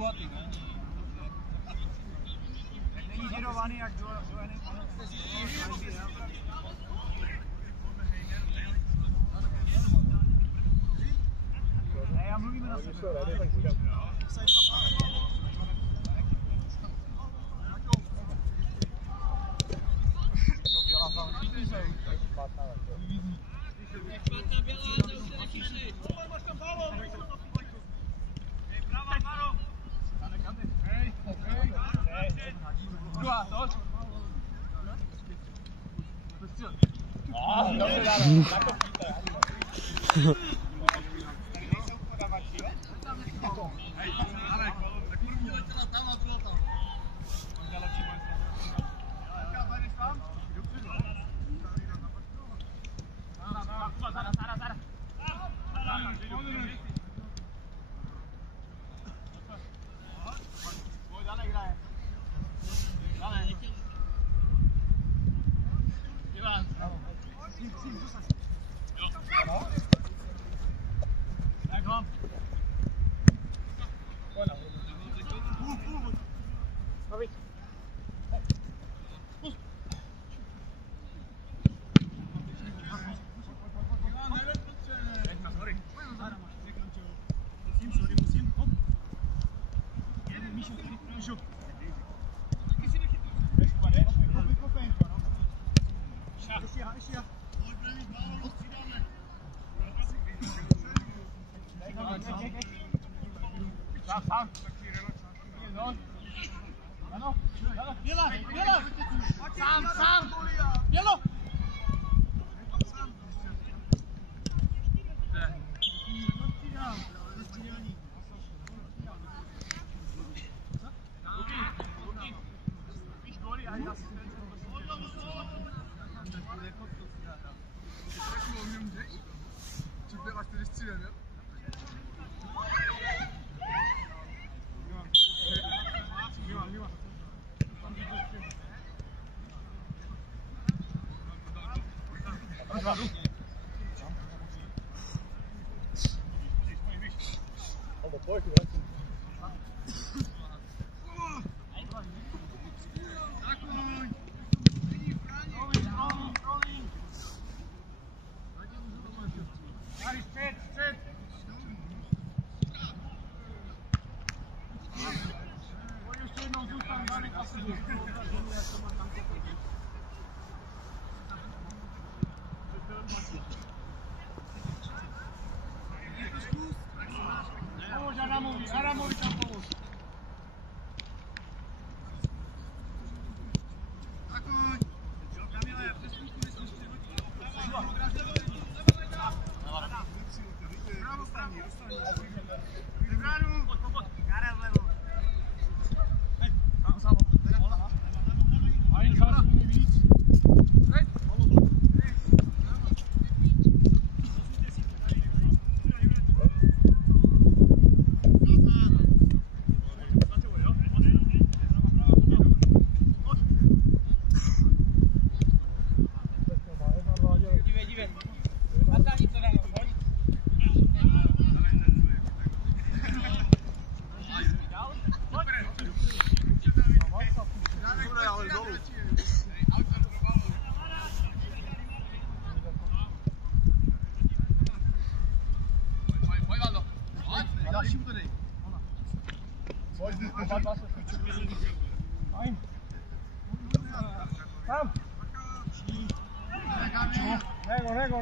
kulatý, ne? Není žirovaný jak dojený. Ne, já mluvíme na sebe.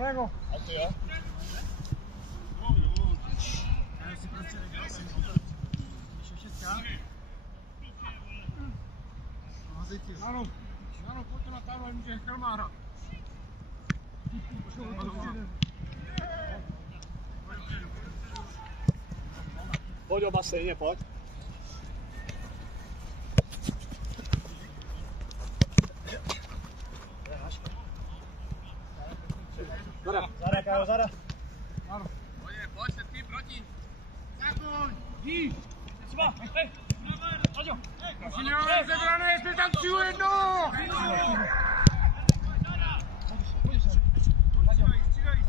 Rego. Ano, pojď to na táhle, může Krmá hrát. Pojď oba stejně, pojď. Zada, Kájo, zada. Ano. Pojď se tím proti. Zakuň, jdi. Třeba, hej. Pojď. Kasíňové zebrané, jestli tam přijdu jedno.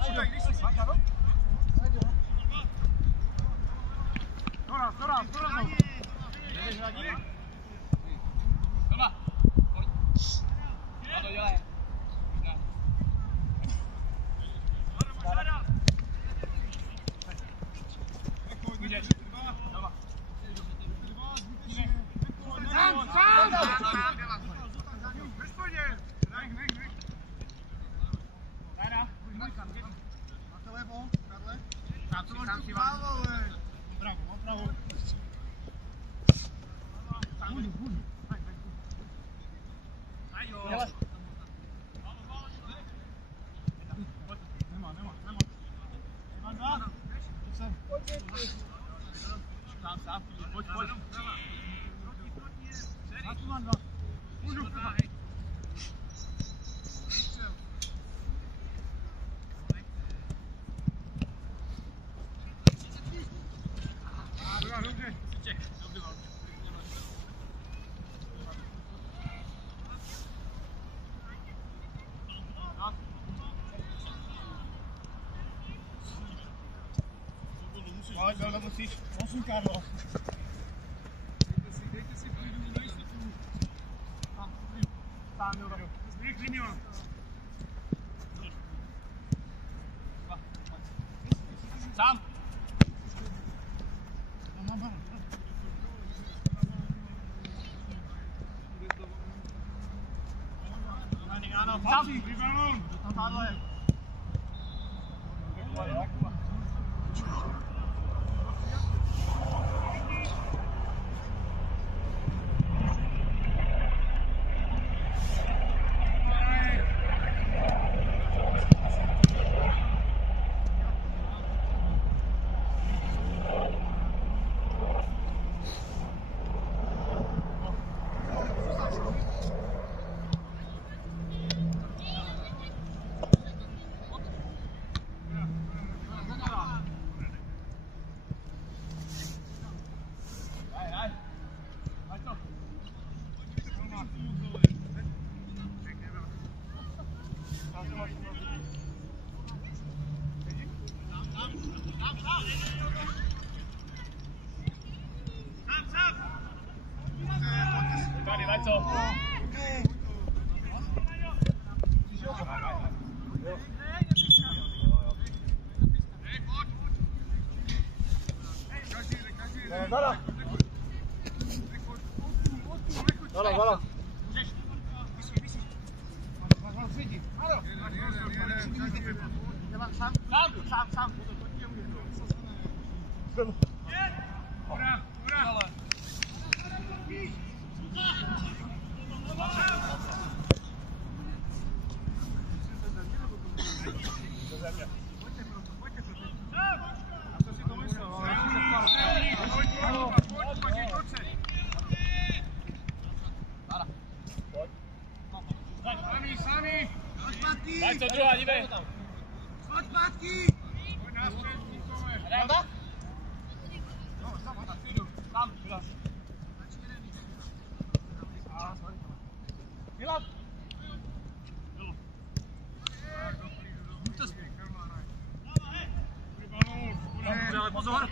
Střídej, když jsi. Doraz. Doma. Pojď. A to dělej. Půjdeš. Doma. Sám! Máte levo, Karle? Sám si vám. Bravo. Můžu. Ajo. Nemá. Mám dva. Sám. Pojď. Mám dva. Můžu. Dobře. Pojď, musíš. Posun, Karlo. Dejte si klidu na jistotu. Sám jo. Zvyklý mi vám. Sám. Ano, patří. Balón. Tamhle. Tady, daj co? Vala. Sám. Ura. Sami. Tak co druhá, dívej. Zpátky. Ráda? Tam. Milan. Ale pozor.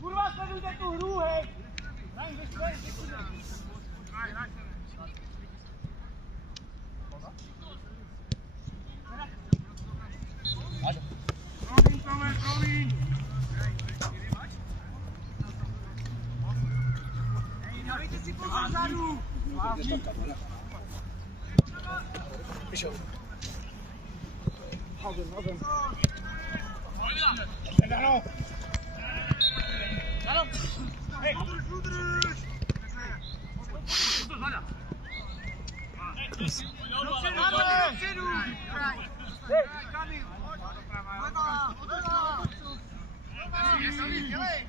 Kurva, sledujte tu hru, hej! Dávejte si pozor vzadu! Vyšel. Hazem. Dano! Hej! Udrž! Dopředu! Kamil! Leva! Dělej!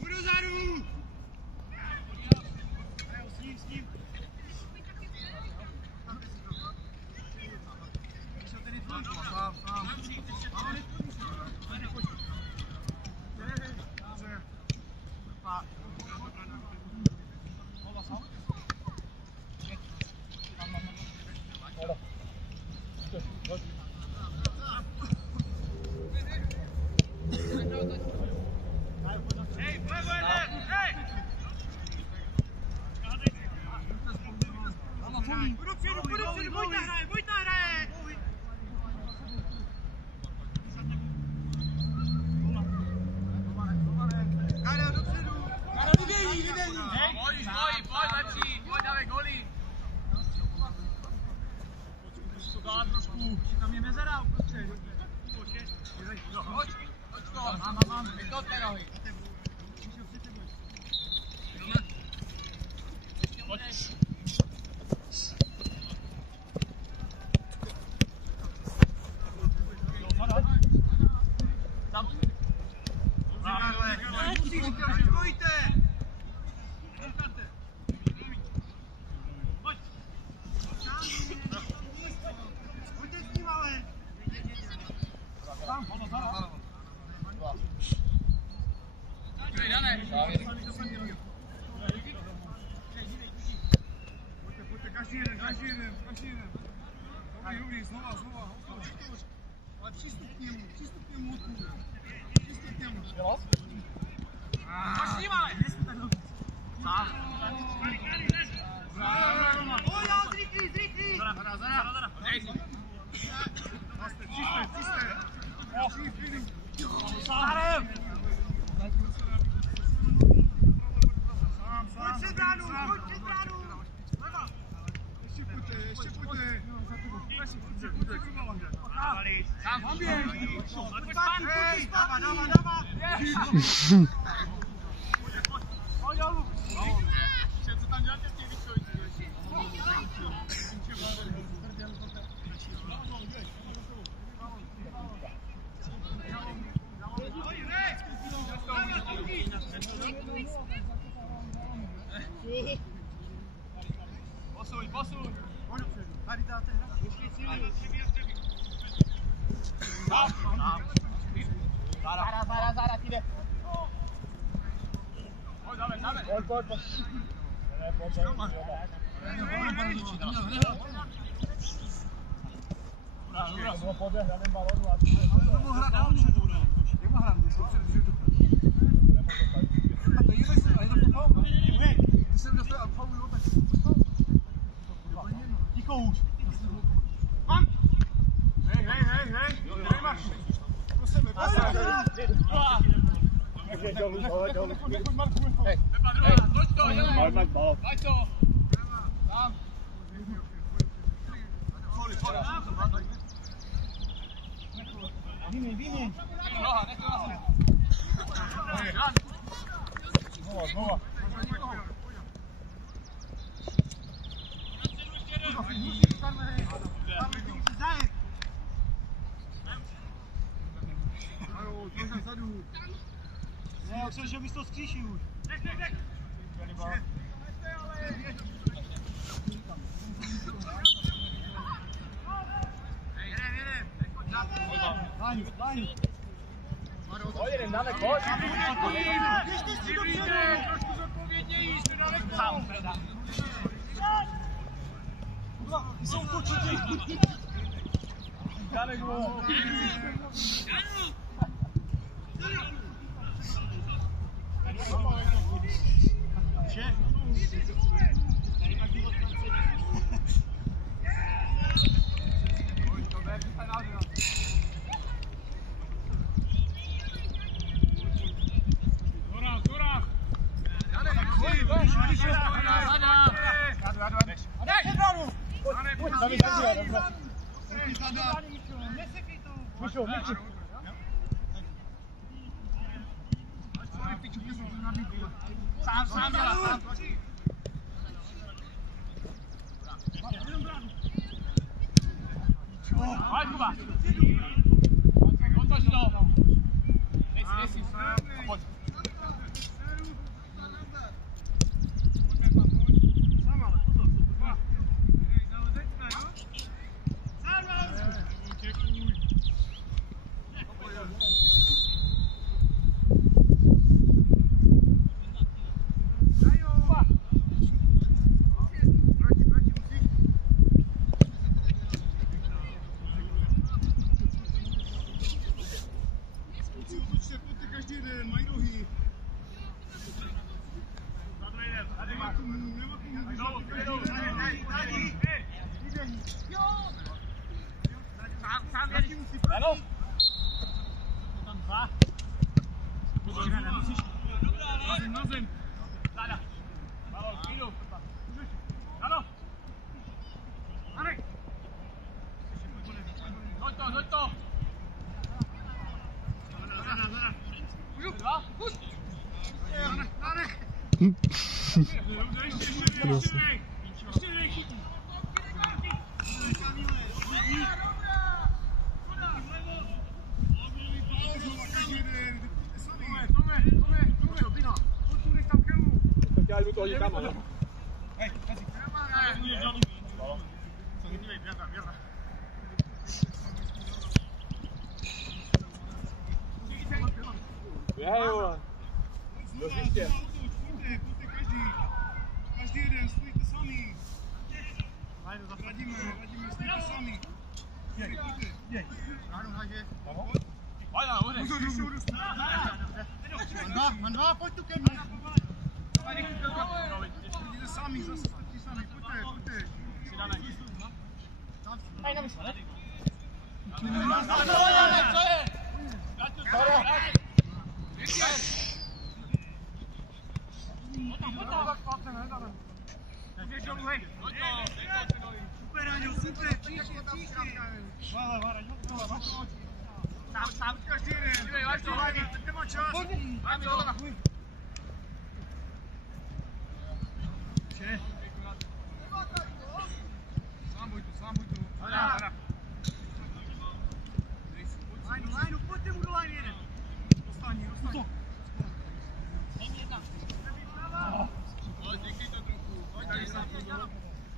Budu zadu! S ním. Pojď na hraje! Karel dopředu! Karel vyvění! Pojď, lepší, pojď, dáme goly. Tam je mezera uprostřed. Hoď to. Mám. Vyklopte nohy. Pojď. Pojďte! Pojďte s tím, ale! Dané. Pojďte, každý jeden. Dobrý, znova. Ale přístup k němu, odpůjde. Přístup k němu. Pojď s ním, ale. Sám. Oja, zrychlí! Zara. Dej si. Čiste. Sárem. Pojď před bránu! Leva! Ještě pojďte! Sám. Hej, dáva! Pojď dolů. Co tam děláte v těch výčovicích? Posuň. Tady dáte hra. Zara, ti jde. Pojď, dáme. Pojď. Vyměň. Znova. Ne, už jsem, že bys to skříšil už. Dek. Láni. Pojedem, dáme koč. Běžte si dopředu. Trošku zodpovědněji, jste daleko. Sám, Freda. Jsou točitě. Dánek, bo. Vše? Sám dělá. Vai, Kuba! Odlož to! Nesi. Pojď. Každý jeden, stůjte sami. Radíme, stůjte sami. Jej. Ráno haže. Mandá, pojď tu ke mně. Vidíte sami, zase stůjte sami. Pojďte. Hej, nemysl, ne? Super, Ráňo, super, příště. Sám každý jeden. Teď nemá čas. Vše. Sám buď tu. Lajnu, pojďte mu do lajny jeden. Dostani.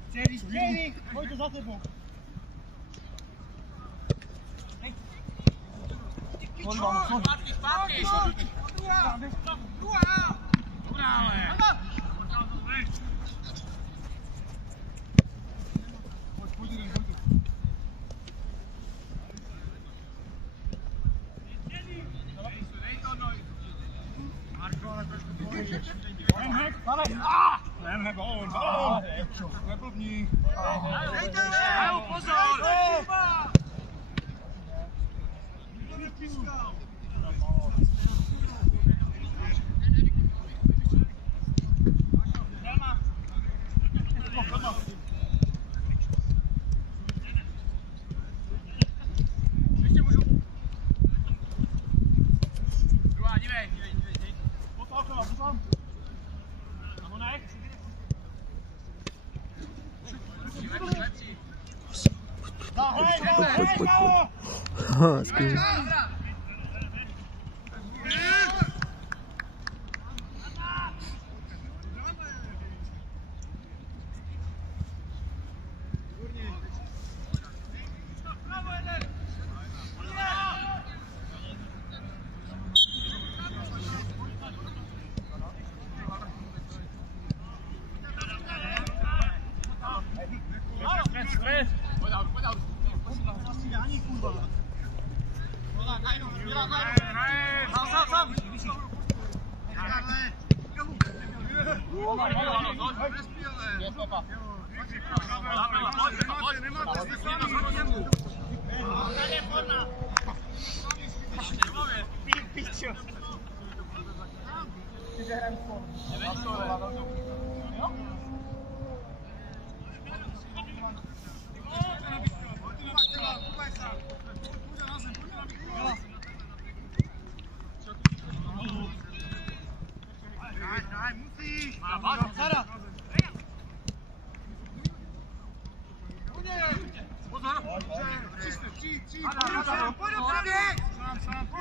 Střeli, pojďte za tebou. Zpátky. Druhá. Dobrá, ale. Pojď. Marko, ale trošku pohodě. Lemhek, balón. Neblbní. Pozor! Ještě můžu. Druhá, dívej. Poslám. Amonek. Lepší. Hej, Skvělý.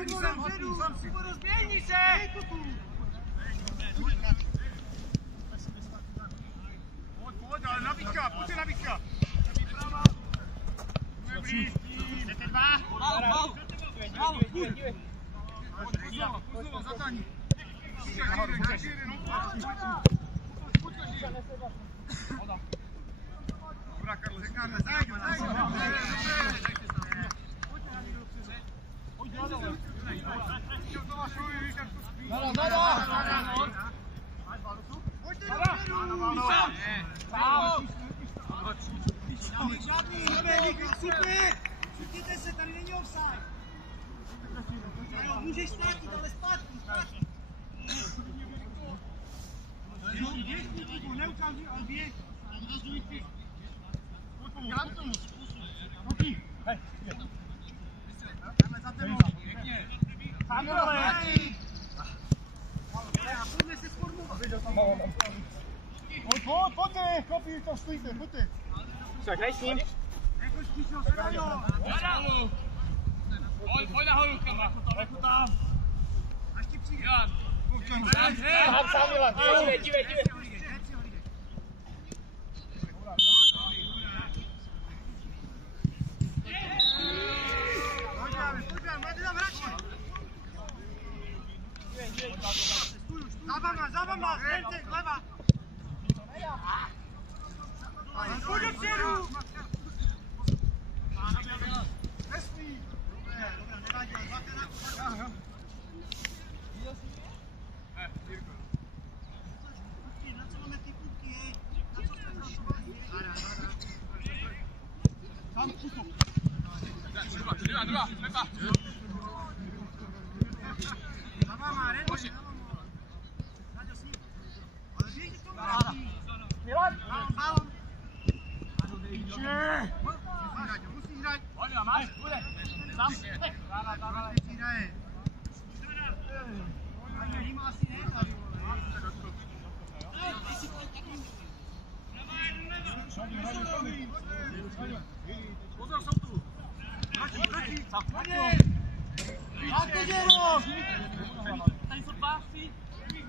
pojď sem, rozběhni se! Pojď, ale nabídka, pojďte nabídka! Jdete dva? Malu! Pozor, zataní! Dobrá, Karlo, řeknáme, zajďme! Žádný šutíte se, tady není offside. Můžeš ztratit, ale zpátky. Běž, neukáži, ale běž. Pojď tomu. Hej, jdeme za tebou. Sám dole. Pojďme se sformovat. Pojďte, chlapi, tam stojíte, pojďte. Tak, hej s ním. Jako štíčo, Sraňo. Pojď nahoru, kama. Jako tam. Až ti přijde. Sám Milan, dívej. Pojďme, máte tam hráče. Za vama, hrajte, leva. Pojď do předu. Nesmí. Dobrá, nevadí, ale dvakrát na to. Na co máme ty půlky, hej? Na co jsme zratovali, hej? Tam pusto. Druhá, lepa. Za váma, Redo. Raďo s ním. Ale běží to vrátí. Milan. Balon. Musí hrát. Pojď, máš, bude. Tam. Musí hraje. Hrajme asi ne, tady. Pozor, jsou tu. Proti. Máte dělo! Tady jsou pásy.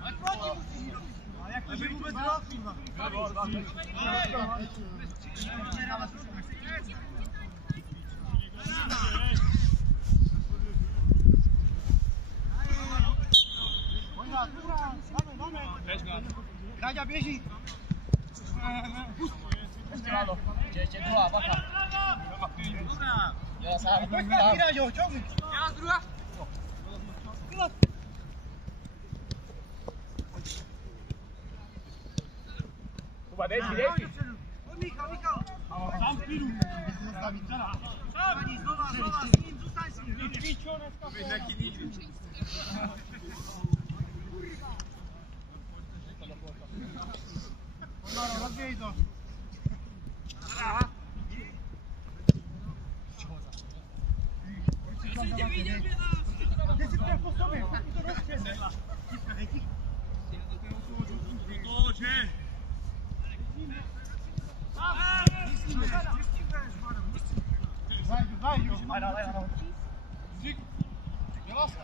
Ale proti musí jít. A jak to, že vůbec hrál, kurva? Ráďa běží. Ještě druhá, bacha. Dobrá. Já sám. Pojď zpátky, Ráďo, čoukni. Já druhá. Kuba, dej si. Pojď Michal. Sám klidu. Vadí, znova, s ním, zůstaň s ním. Vy taky nikdy. Rozběj to. Kde si to po sobě? Zajdu. Dělá se.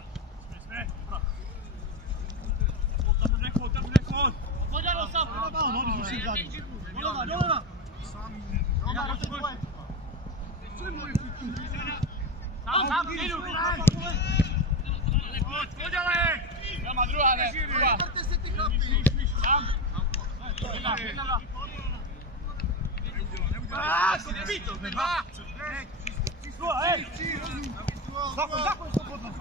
Poďalo sa. Doleva. Sám klidu. Poď ale. Ja má druhá, ne? Druhá. Vyberte si ty chlapy. Sám. Jedna. To nebí to, dva. Hej. Zachoď to podle.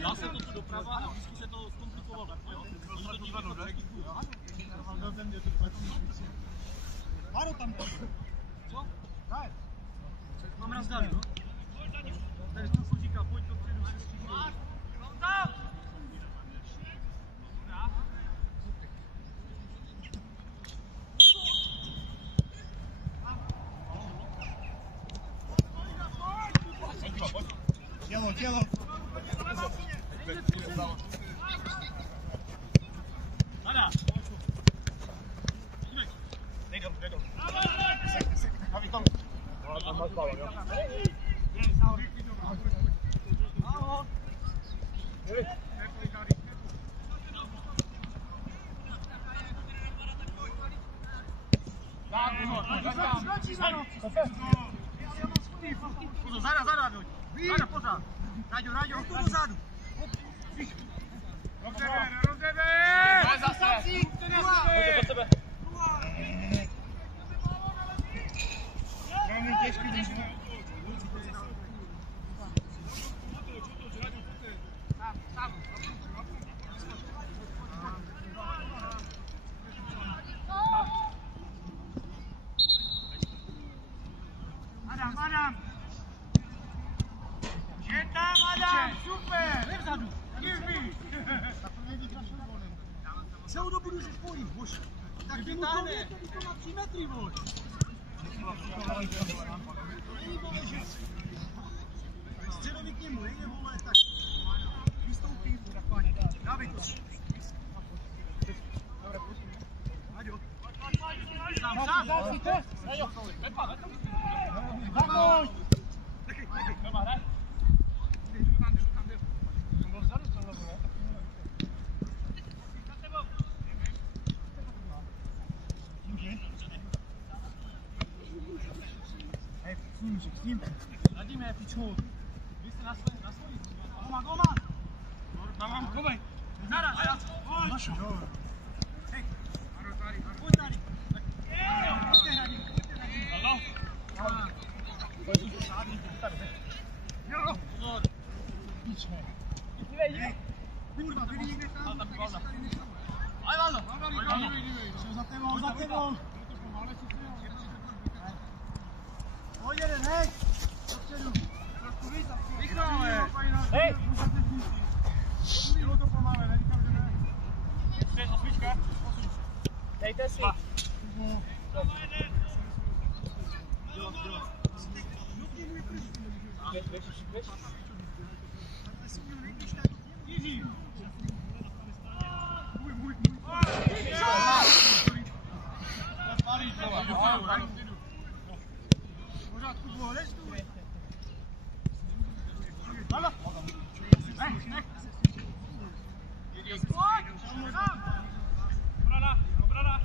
Dá se to tu doprava a vždycky se to zkomplikovalo. Oni to divadlo, ne? Haro tam. Co? Daj. Mám razdali, no? Tady to říká, pojď to předu. Tělo, tělo. Hada! Dej dolů. Haví tam. Tam máš balon, jo? Zada, pořád. Ráďo. Tu dozadu. Rozdebe! Zase! Pojďte po sebe. Velmi těžký, když Adam! Je tam, Adam! Super! Jde vzadu! Jdi! Celou dobu můžeš pojít, bož. Tak ty mu to mějte, když to má 3 metry, bož. Středovi k němu, nejde, vole, tak vystoupí, dávej to. Aďo. Sám. Vamos! Doma, hraj. Hej, s ním. Nadíme, pičku. Vy jste na svojí. Goma! Mám, kovej. Nara. Naša. Hej. Pojď tady. Pojďte hradit. Halo? Jo. Pozor. Píčme. Hej. Kurva, byli někde tam. Tam Valda. Aj Valdo. Jsou za tebou. Pojď jeden, hej. Dopředu. Trošku víc. Rychle, hej. Bylo to pomalé, neříkám, že ne. Jste osmička? Dejte si. Pořádku, boleš tu? Obrana.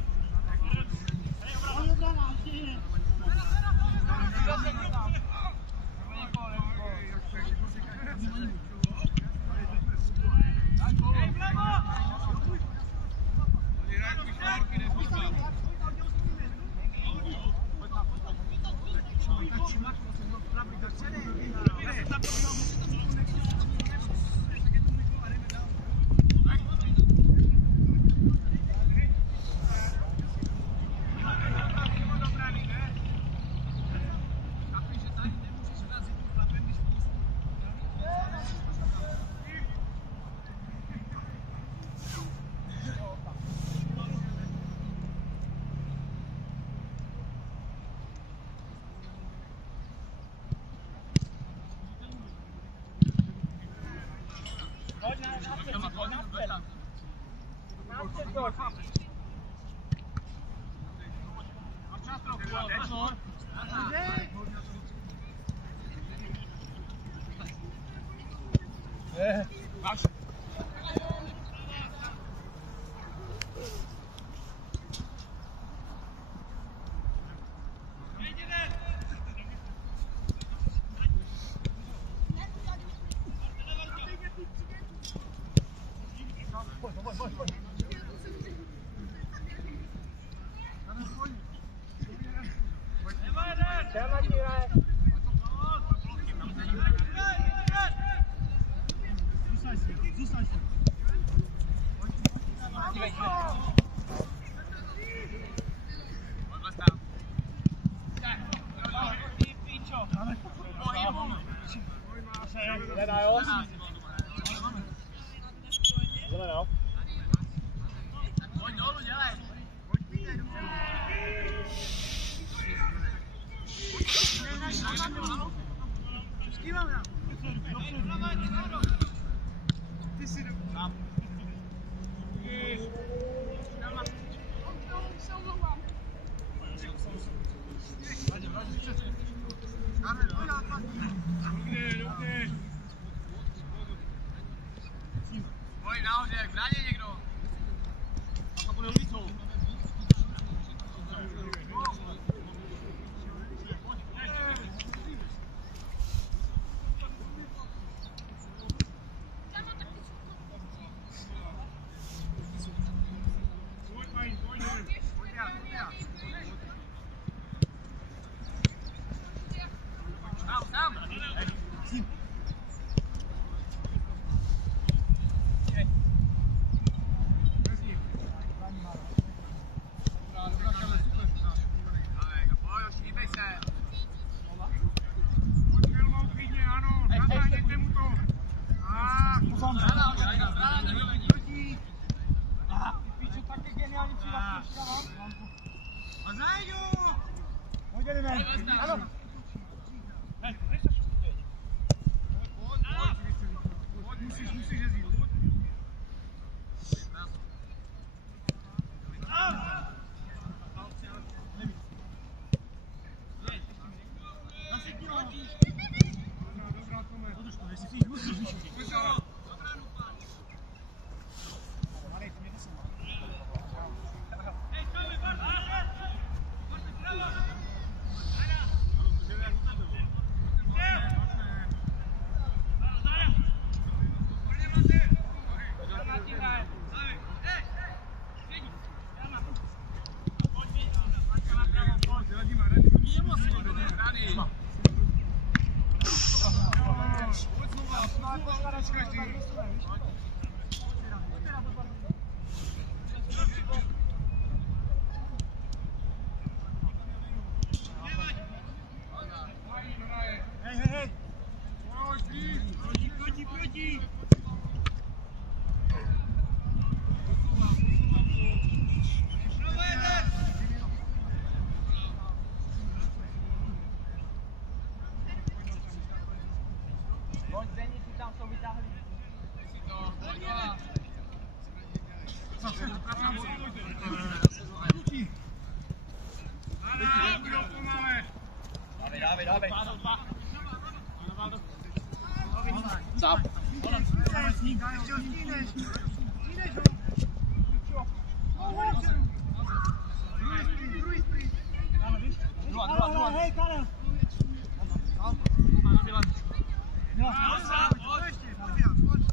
Pojď nahoře, k bráně někdo. A to bude ulicou. Zap.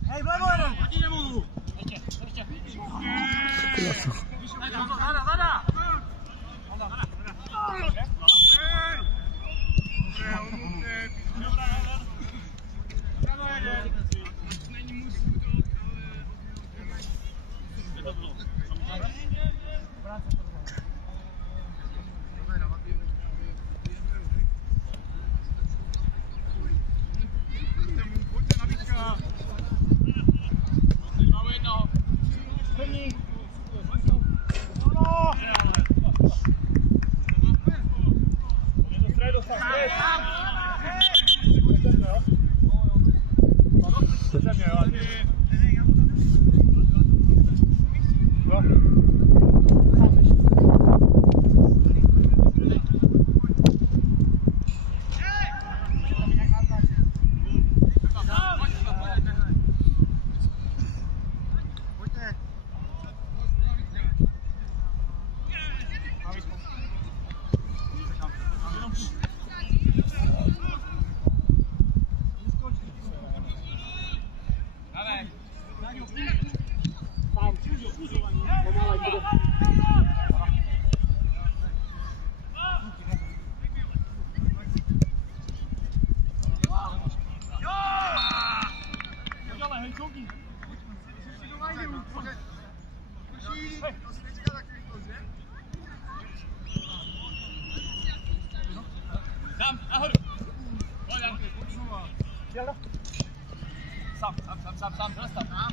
Hej, vlevo jeden! Hodí nemůžu! Zada! První. Sám, zastav.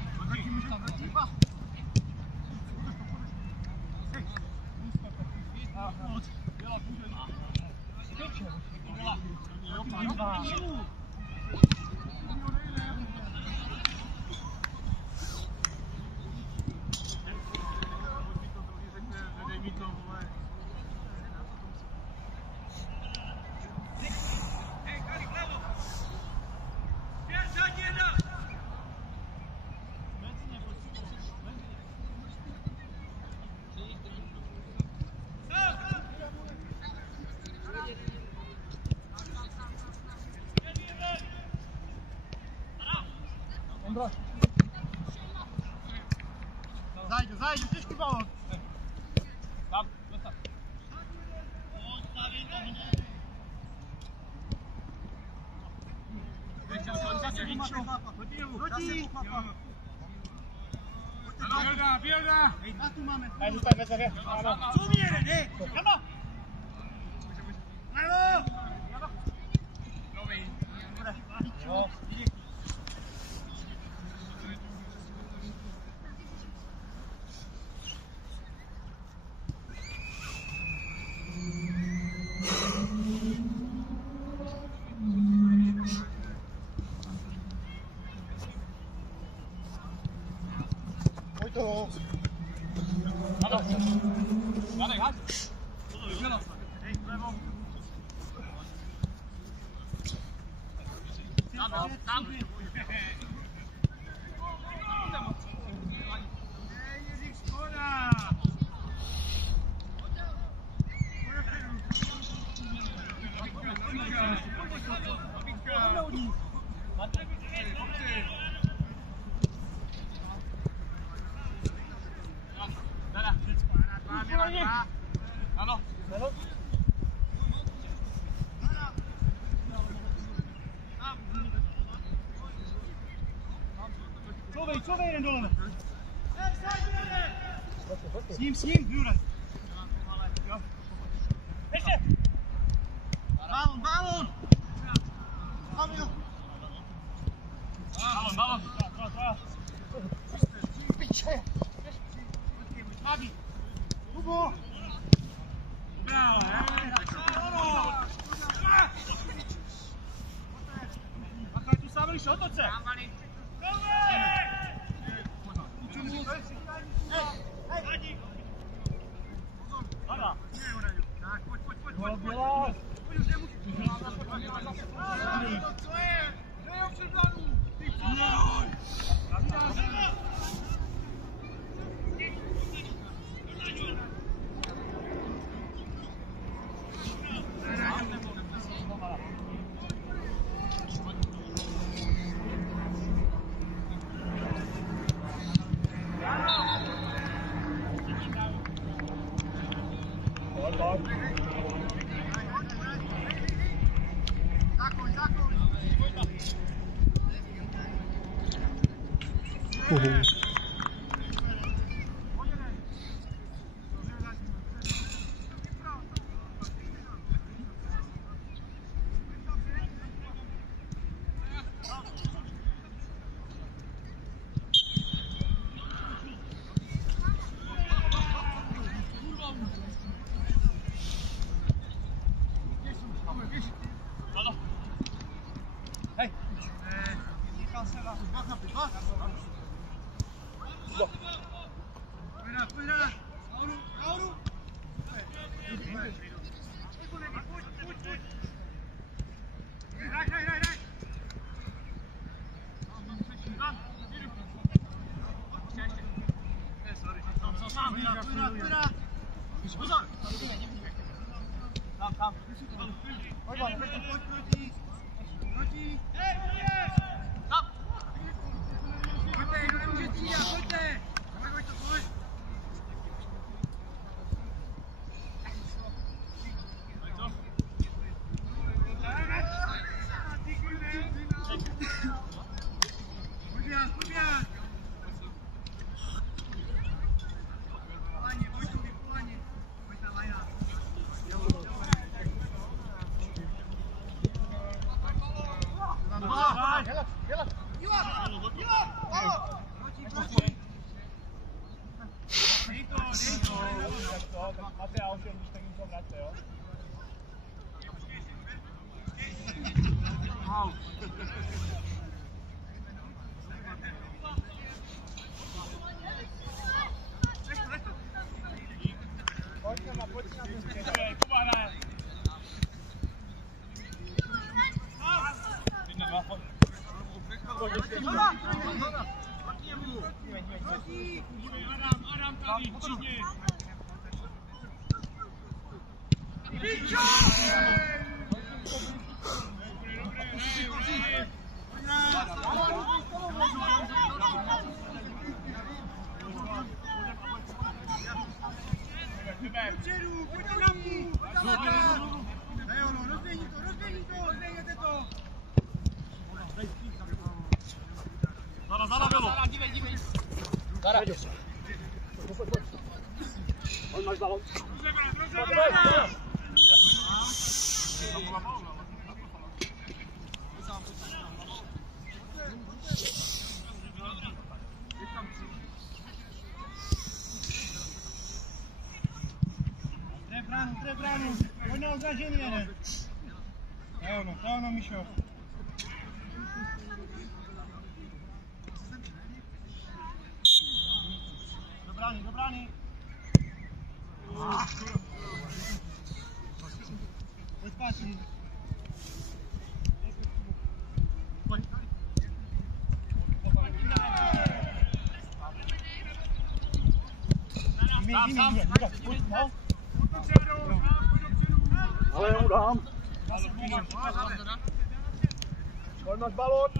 Zajde, těžký balon. Tam, dostav. Bělda! A tu máme. Co mě jde? Kama! Levo! Couvej jeden dole. S ním, Jure. Ještě! Balon! Kamil! Balon! Piče! Adi! Hugo! Bravo! Ako je tu Saveliš, otoč se! Máte a ovšem, když tak jim to vraťte, jo? Pojď na ten střed. Kuba hraje. Adam tady, přijdi. Dopředu, pojďte na mě! Rozběhni to, rozběhněte to! Zara bylo. Dívej. Zara. On máš balon. Tre bránu, pojď na odražení jeden. To je ono, Míšo. Do brány. Pojď zpátky. Pojď. Ale já mu dám. Pojď máš balón.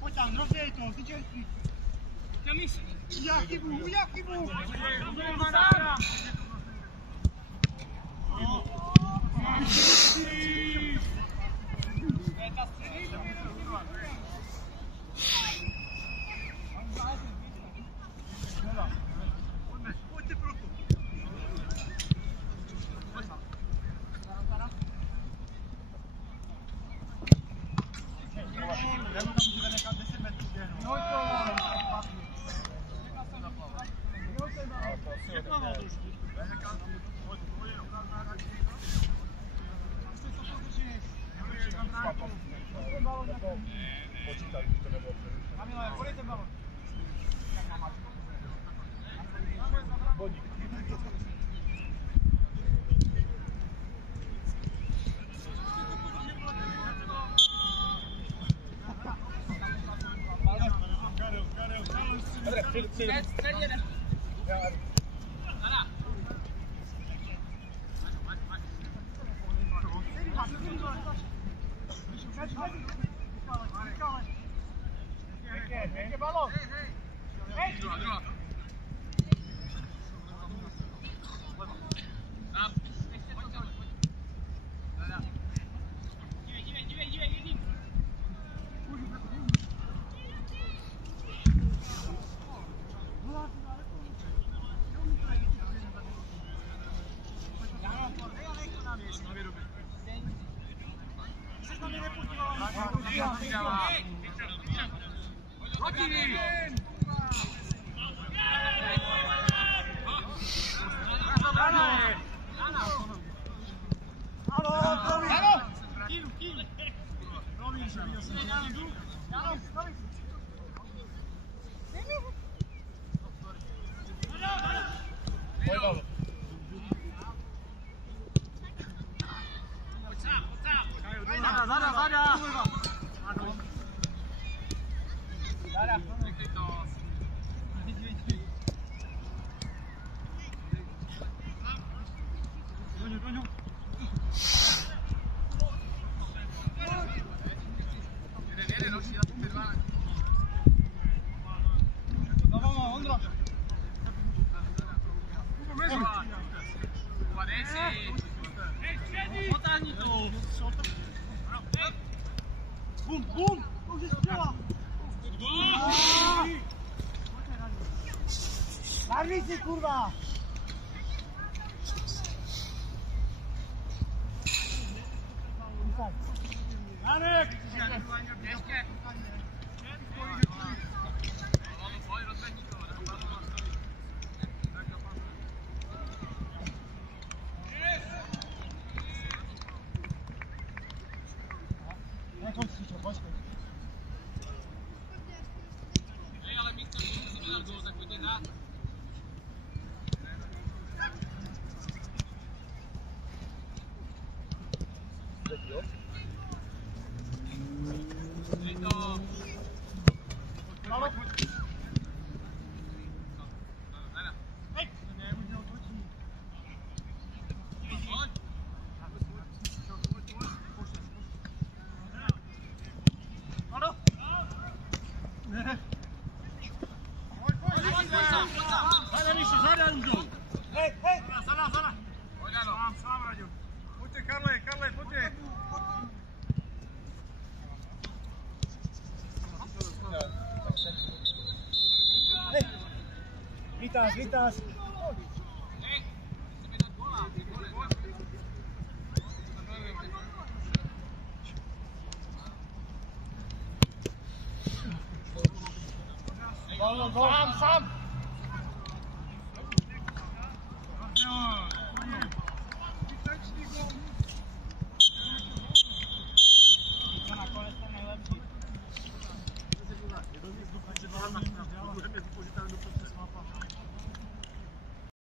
Pojď tam, rozděj to, ty čerství. Udělá chybu. Pojďte pro to. Počítaj, už to nebylo. Kamile, podejte balon. Bodík. Dobre, přijď. Hej, balon. Hej. Viene, non si dà tutte davanti. Bum, bum! To už je střela! Narví si, kurva! Janek! Ještě. Pojď, rozvedni to. Nekonč si čo, počkej. Ale my chceme, že si nedal gól, tak pojďte hrát. Dej to. Bravo! Hej. Pojď. Ano? Ne. Hajde, Míši, zadaj už jdou. Hej, hej! Zada! Pojď, ano. Sám, Raďo. Pojďte, Karle, pojďte. Hej! Vítáš! Hej, chceme dát góla. Sám!